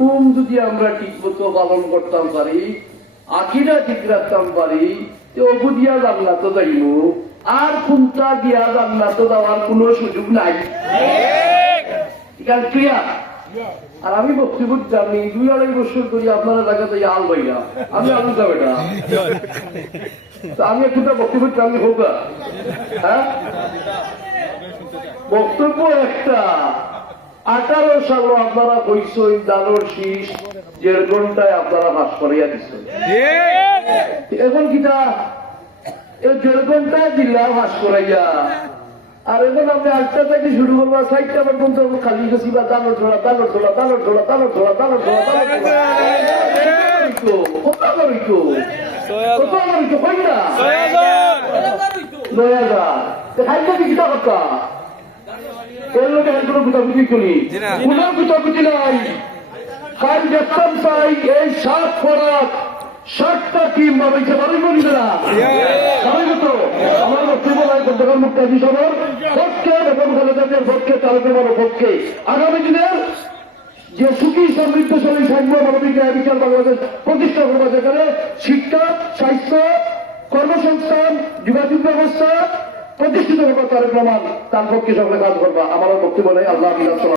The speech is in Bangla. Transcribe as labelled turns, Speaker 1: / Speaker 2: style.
Speaker 1: হুকুম যদি আমরা ঠিক মতো পালন করতাম পারি আকিরা ঠিক রাখতাম পারি অবু দিয়া জান্নাত যাইব। আর কুন্তা দিয়া জান্নাত যাওয়ার কোনো সুযোগ নাই। ক্লিয়ার আর আমি বক্তব্য জানি দুই আড়াই বছর ধরে আপনারা আল বইলা। আমি আলু যাবে না আমি একটু বক্তব্য জানি হোক হ্যাঁ? বক্তব্য একটা। আঠারো সাল আপনারা কইসই দানোর শীষ দেড় ঘন্টায় আপনারা হাস করাইয়া দিচ্ছেন এখন কিটা এই দেড় ঘন্টায় দিলাম হাস করাইয়া। আর এখন আপনি আটটা থেকে শুরু করব সাইডটা পর্যন্ত খালি গেছি বা দানোর ঝোলা দানোর ঝোলা দানোর ঝোলা দানোর ঝোলা দানোর ঝোলা দানোর ঝোলা কত করিত কত করিত কই না নয় হাজার খাইতে কি কথা। এর লোকে আর কোনো গুতাগুতি করি কোনো গুতাগুতি নাই? কাল দেখতাম চাই এই সাত ফরাত ষাটটা টিম বাবাইছে বাড়ি করি না সবাই তো? আমার বক্তব্য নাই গতকাল মুক্তি সবর। পক্ষে এবং পক্ষে বড় পক্ষে। আগামী দিনের যে সুখী সমৃদ্ধশালী মানবিক ন্যায় বিচার বাংলাদেশ প্রতিষ্ঠা করব যেখানে শিক্ষা স্বাস্থ্য কর্মসংস্থান যোগাযোগ ব্যবস্থা প্রতিষ্ঠিত করব তার প্রমাণ তার পক্ষে সকলে কাজ করবা আমার বক্তব্য নেই আল্লাহ।